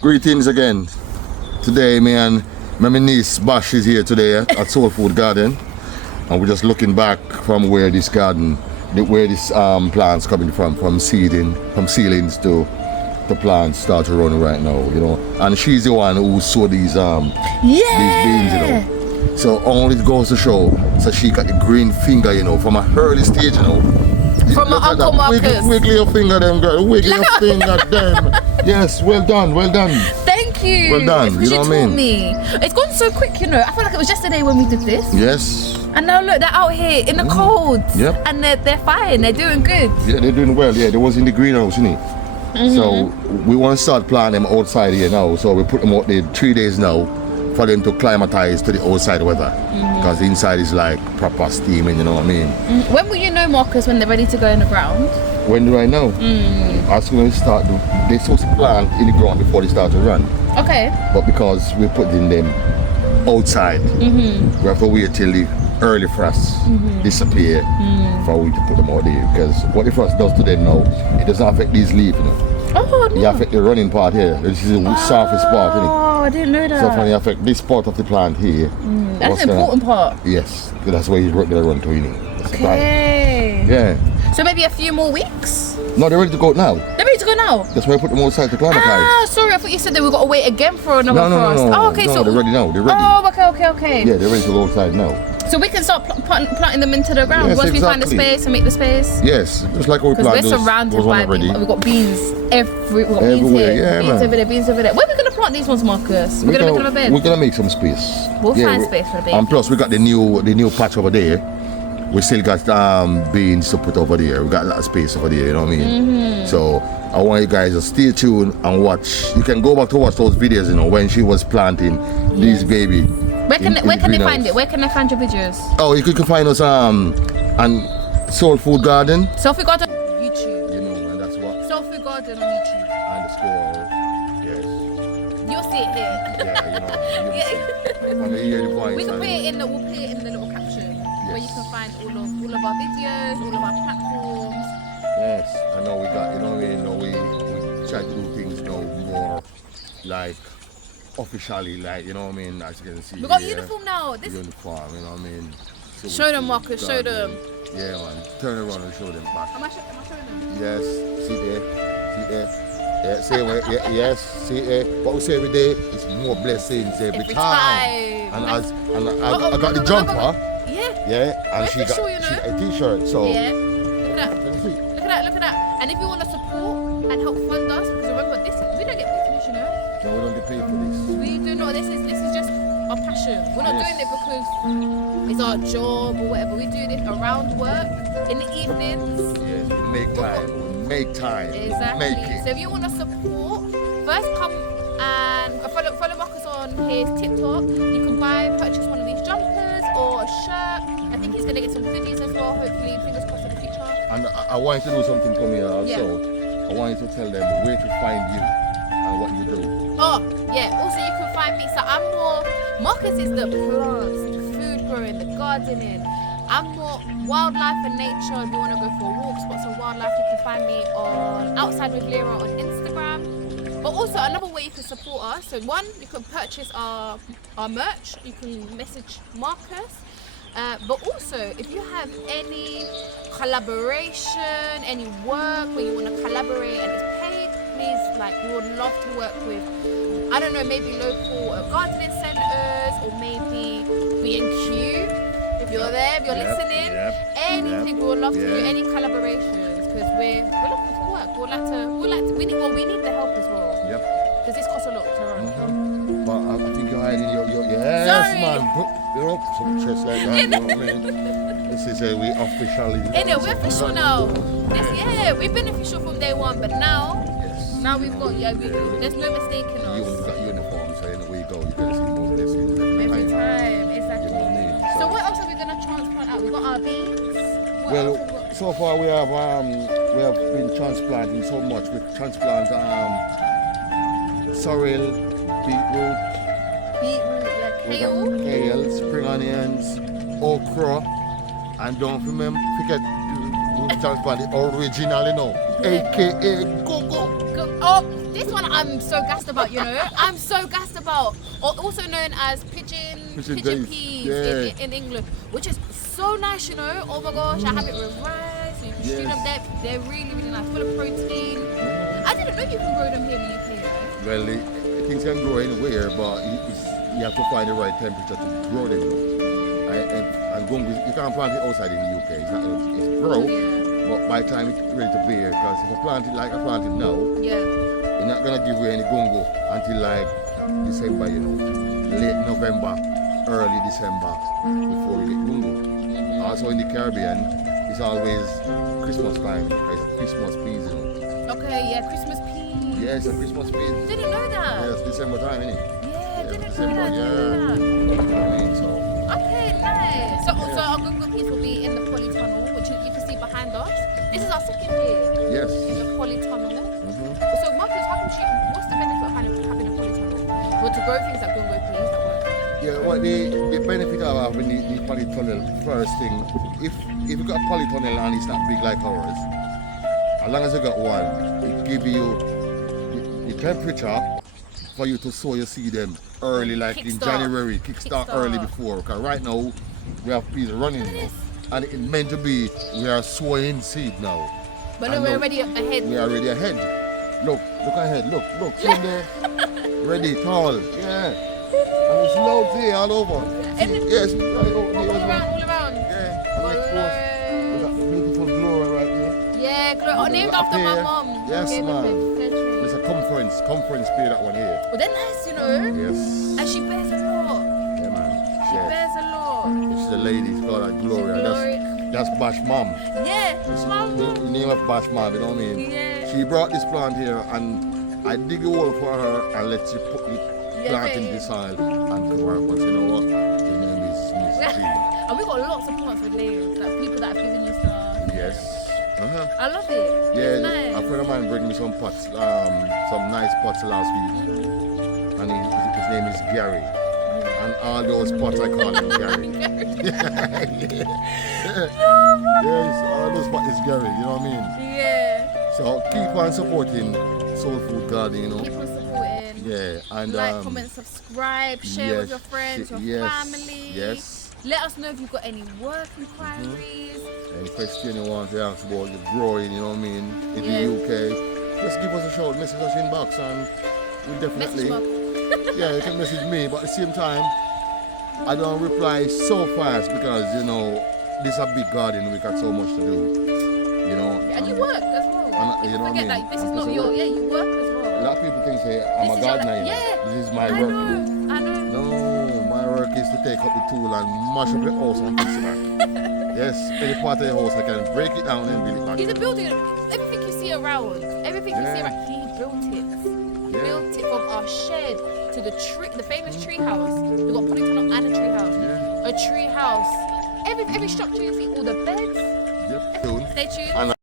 Greetings again. Today, me and my niece Bash is here today at Soul Food Garden, and we're just looking back from where this garden, where this plants coming from seedlings to the plants start to run right now, you know. And she's the one who sowed these beans, you know. So all it goes to show, so she got the green finger, you know, from an early stage, you know. From my Uncle Marcus. Wiggle your finger, them girl. Wiggle your finger, them. Yes, well done, well done. Thank you. Well done. You know what I mean? Me. It's gone so quick, you know. I feel like it was yesterday when we did this. Yes. And now look, they're out here in the cold. Yep. And they're fine. They're doing good. Yeah, they're doing well. Yeah, they was in the greenhouse, you know. So we want to start planting them outside here now. So we put them out there 3 days now for them to climatize to the outside weather. Because the inside is like proper steaming, you know what I mean? When will you know, Marcus, when they're ready to go in the ground? When do I know? As soon as they're supposed to plant in the ground before they start to run. Okay. But because we're putting them outside, we have to wait till the early frosts disappear for we to put them out there. Because what the frost does to them now, it doesn't affect these leaves, you know. Oh, no. It affects the running part here. This is the softest part, isn't it? Oh, I didn't know that. So when you affect this part of the plant here. That's an important part. Yes, that's where you're going to run to, you know. That's Okay. Yeah. So maybe a few more weeks? No, they're ready to go now. They're ready to go now? That's why I put them outside to climatize. Ah, sorry, I thought you said that we've got to wait again for another frost. No. Oh, okay, no, so they're ready now. They're ready. Oh, okay. Yeah, they're ready to go outside now. So we can start planting them into the ground once we find the space and make the space. Yes, just like we planted. Because we're surrounded by beans. We've got beans everywhere. Beans here, yeah, beans over there, beans over there. Where are we gonna plant these ones, Marcus? We're gonna make them a bed. We're gonna make some space. We'll find space for the baby. And plus, we got the new patch over there. We still got beans to put over there. We got a lot of space over there. You know what I mean? So I want you guys to stay tuned and watch. You can go back to watch those videos. You know when she was planting these baby. Where can they find it? Where can they find your videos? Oh, you can find us on Soul Food Garden. Soul Food Garden on YouTube. You know, and that's what. Soul Food Garden on YouTube. Yes. You'll see it here. Yeah, you know. And they hear the voice. We'll put it in the little caption where you can find all of our videos, all of our platforms. Yes, I know we got. You know what I mean? We try to do things now more like. Officially, like, you know what I mean, as you can see. We got uniform now. This uniform, you know what I mean. So show them, Marcus, show them. Yeah, man. Turn around and show them back. Am I showing them? Yes, see there. Yeah, say where, yes, see there. What we say every day is more blessings every time. And I got the jumper. Yeah, and she got a t-shirt. So yeah, look at that. And if you want to support and help fund us, because remember this, we don't get paid for this, you know. No, we don't get paid for this. We do not. This is just our passion. We're not doing it because it's our job or whatever. We do this around work in the evenings. Yes, make time. Exactly. Make it. So if you want to support, first come and follow Marcus on his TikTok. You can purchase one of these jumpers or a shirt. I think he's gonna get some hoodies as well. Hopefully, fingers crossed in the future. And I want you to do something for me also. Yeah. I want you to tell them where to find you and what you do. Oh, yeah. Also, you can find me. So Marcus is the plants, the food growing, the gardening. I'm more wildlife and nature. If you want to go for a walk, spots of wildlife, you can find me on Outside with Lyra on Instagram. But also another way you can support us. So one, you can purchase our merch. You can message Marcus. But also, if you have any collaboration, any work where you want to collaborate and it's paid, please, we would love to work with, I don't know, maybe local gardening centres or maybe B&Q. If you're there, if you're listening, anything, we would love to do any collaborations because we're looking for work. We need the help as well. Yep. Because this costs a lot to run. But I think you're hiding your yes, man. You know, some chest like that. You know what I mean? This is we officially. We're official now. We've been official from day one, but now we've got there's no mistaking us. You've got uniforms, so anywhere you go, you're gonna see more blessings every time. Exactly. You know what I mean? So what else are we gonna transplant out? We got our beans. So far we have been transplanting so much. We transplant sorrel, beetroot, kale, spring onions, okra, and don't forget we transplant the original, you know, aka go-go. This one I'm so gassed about, you know. I'm so gassed about. Also known as pigeon peas in England, which is so nice, you know. Oh my gosh, I have it with rice. So you can stew them there. They're really, really nice, full of protein. I didn't know you can grow them here in the UK, you know. Well, things can grow anywhere, but you have to find the right temperature to grow them. And gungo, you can't plant it outside in the UK. It's grow, but by the time it's ready to bear, because if I plant it like I planted now, you're not gonna give away any gungo until like December, you know, late November, early December before you get gungo. Also in the Caribbean, it's always Christmas time, because it's Christmas peas, you know. Okay, yeah, Christmas peas. Yes, a Christmas peas. Didn't know that. Yes, December time, innit? Yeah, didn't December, know that. So. Okay, nice. So our gungo peas will be in the polytunnel, which you can see behind us. This is our second year. Yes. In the polytunnel. So Marcus, what's the benefit of having a polytunnel? Well, to grow things like gungo peas, that work. Yeah, well, the benefit of having the polytunnel, first thing, if you got a polytunnel and it's not big like ours, as long as you got one, it give you the temperature for you to sow your seed them early, like in January, kickstart early before. Because right now we have peas running, and it's meant to be we are sowing seed now. But no, we're already ahead. We are already ahead. Look ahead. Look. See there, ready, tall, yeah. And it's loads here all over. Yes, right over there. All around. Yeah. And of course, we got the beautiful Gloria right there. Yeah, Gloria. Named after my mom. Yes, man. There's a conference pear, that one here. Well, they're nice, you know. Yes. And she bears a lot. Yeah, man. She bears a lot. She's a lady. She's called her Gloria. That's Bash Mom. Yeah, Mom. The name of Bash Mom, you know what I mean? Yeah. She brought this plant here, and I dig a hole for her and let she put the plant in the soil and cover it. But you know what? The name is Miss G. And we got lots of plants with names, like people that have given you stuff. Yes. I love it. Yeah, it's nice. a friend of mine brought me some pots, some nice pots last week, and his name is Gary. And all those pots I call him Gary. Yes, all those pots is Gary. You know what I mean? Yeah. So keep on supporting Soul Food Garden. You know. Keep on supporting. Yeah, and like, comment, subscribe, share with your friends, your family. Yes. Let us know if you've got any work inquiries. Any question you want to ask about the growing, you know what I mean, in the UK, just give us a shout, message us inbox, and we definitely, yeah, you can message me, but at the same time, I don't reply so fast because, you know, this is a big garden, we got so much to do, you know. And you work as well. And, you know what I mean? Like, this is not your, you work as well. A lot of people think, I'm a gardener, this is my work. I know. No, my work is to take up the tool and mash up the house and fix it back. Yes, any part of the house I can break it down and build it back. He's a builder. Everything you see around, he built it. Built it from our shed to the famous tree house. We got polytunnel and a tree house. Yeah. A tree house. Every structure you see, all the beds. Yep. Stay tuned.